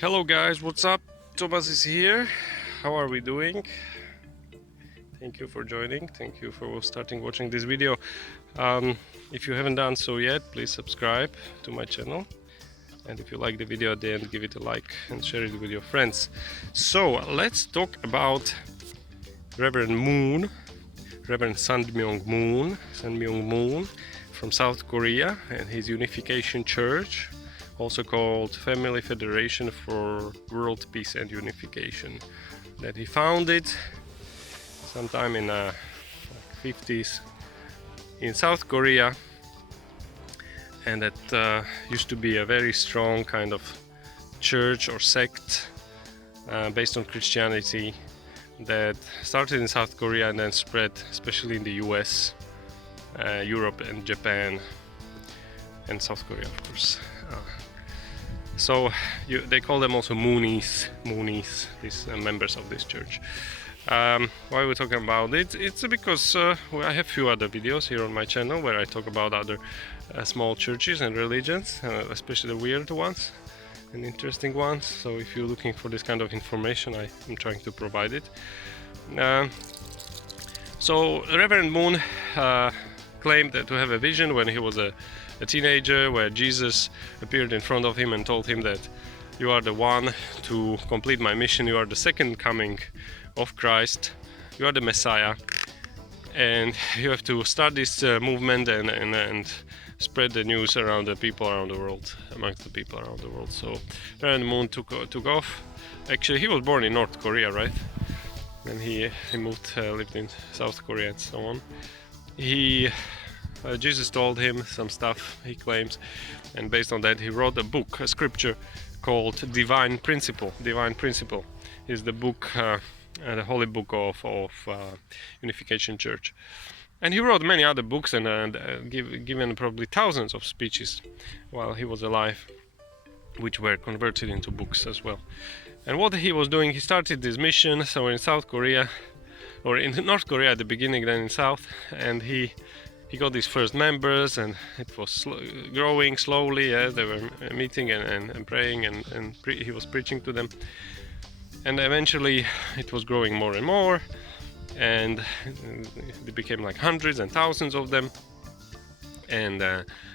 Hello guys, what's up? Thomas is here. How are we doing? Thank you for joining. Thank you for starting watching this video. If you haven't done so yet, please subscribe to my channel. And if you like the video at the end, give it a like and share it with your friends. So let's talk about Reverend Moon, Reverend Sangmyong Moon from South Korea and his Unification Church, also called Family Federation for World Peace and Unification, that he founded sometime in the 50s in South Korea, and that used to be a very strong kind of church or sect based on Christianity that started in South Korea and then spread especially in the US, Europe and Japan and South Korea, of course. They call them also Moonies, these members of this church. Why are we talking about it? It's because I have a few other videos here on my channel where I talk about other small churches and religions, especially the weird ones and interesting ones. So if you're looking for this kind of information, I'm trying to provide it. So Reverend Moon claimed to have a vision when he was a teenager, where Jesus appeared in front of him and told him that you are the one to complete my mission, you are the second coming of Christ, you are the Messiah, and you have to start this movement and spread the news around the people around the world, amongst the people around the world. So Reverend Moon took off. Actually, he was born in North Korea, right? And he lived in South Korea and so on. Jesus told him some stuff, he claims, and based on that he wrote a book, a scripture called Divine Principle. Divine Principle is the book, the holy book of Unification Church. And he wrote many other books and given probably thousands of speeches while he was alive, which were converted into books as well. And what he was doing, he started this mission, so in South Korea, or in North Korea at the beginning, then in South, and he got these first members, and it was growing slowly. They were meeting and praying, and he was preaching to them. And eventually it was growing more and more, and it became like hundreds and thousands of them. And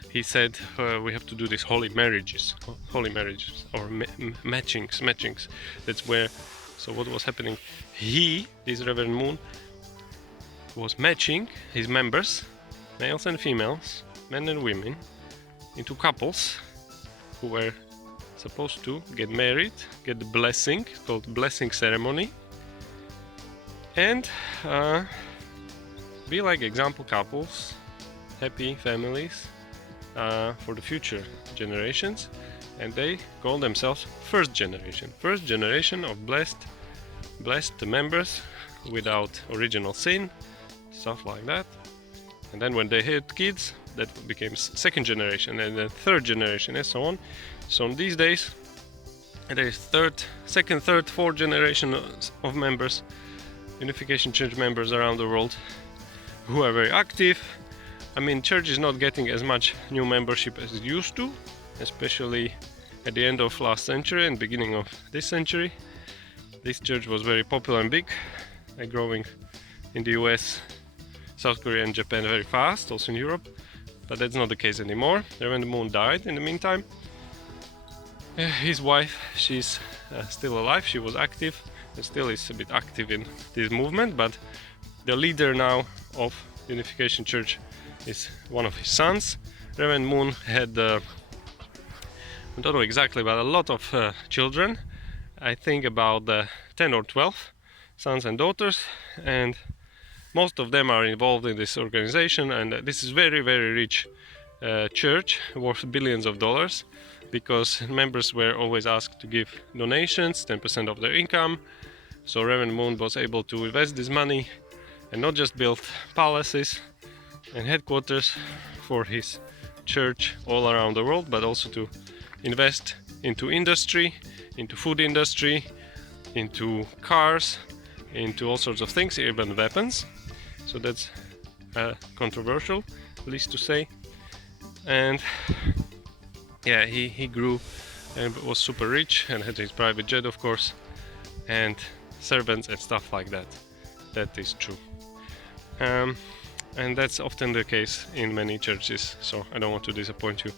he said, we have to do these holy marriages or matchings. That's where, so what was happening? This Reverend Moon, was matching his members, males and females, men and women, into couples who were supposed to get married, get the blessing, called blessing ceremony, and be like example couples, happy families for the future generations. And they call themselves first generation of blessed members without original sin, stuff like that. And then when they had kids, that became second generation, and then third generation, and so on. So in these days, there is second, third, fourth generation of members, Unification Church members around the world, who are very active. I mean, church is not getting as much new membership as it used to, especially at the end of last century and beginning of this century. This church was very popular and big, growing in the US, South Korea and Japan very fast, also in Europe, but that's not the case anymore. Reverend Moon died in the meantime. His wife, she's still alive, she was active and still is a bit active in this movement, but the leader now of Unification Church is one of his sons. Reverend Moon had, I don't know exactly, but a lot of children. I think about 10 or 12 sons and daughters, and most of them are involved in this organization, and this is very, very rich church, worth billions of dollars, because members were always asked to give donations, 10% of their income. So Reverend Moon was able to invest this money and not just build palaces and headquarters for his church all around the world, but also to invest into industry, into food industry, into cars, into all sorts of things, even weapons. So that's controversial, at least to say. And yeah, he grew and was super rich and had his private jet, of course, and servants and stuff like that. That is true. And that's often the case in many churches, so I don't want to disappoint you,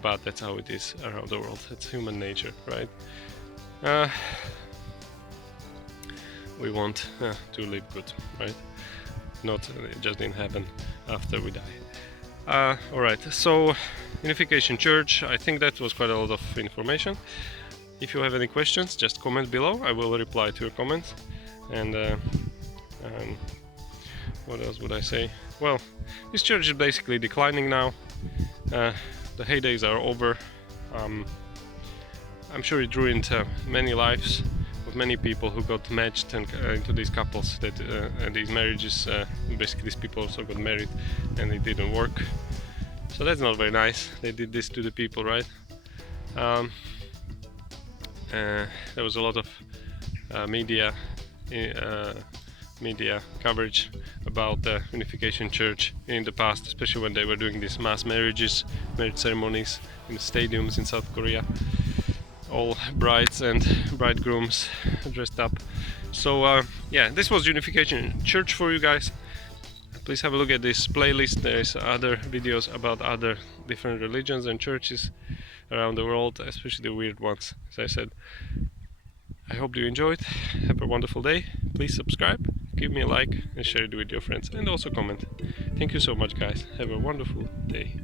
but that's how it is around the world. It's human nature, right? We want to live good, right? Not just in heaven after we die. Alright, so Unification Church, I think that was quite a lot of information. If you have any questions, just comment below. I will reply to your comments. And what else would I say? Well, this church is basically declining now. The heydays are over. I'm sure it ruined many lives of many people who got matched and into these couples that and these marriages. Basically, these people also got married and it didn't work. So that's not very nice. They did this to the people, right? There was a lot of media coverage about the Unification Church in the past, especially when they were doing these mass marriage ceremonies in the stadiums in South Korea. All brides and bridegrooms dressed up. So yeah, this was Unification Church for you guys. Please have a look at this playlist. There's other videos about other different religions and churches around the world, especially the weird ones, as I said. I hope you enjoyed. Have a wonderful day. Please subscribe, give me a like and share it with your friends, and also comment. Thank you so much, guys. Have a wonderful day.